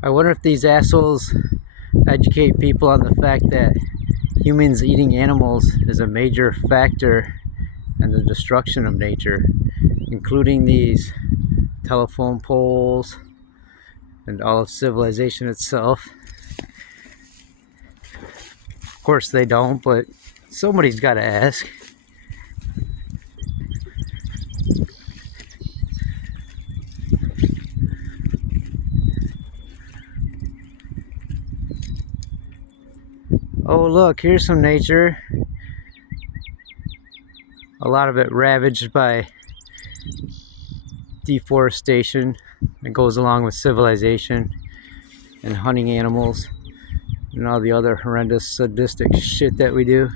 I wonder if these assholes educate people on the fact that humans eating animals is a major factor in the destruction of nature, including these telephone poles and all of civilization itself. Of course they don't, but somebody's got to ask. Oh look, here's some nature. A lot of it ravaged by deforestation that goes along with civilization and hunting animals and all the other horrendous sadistic shit that we do.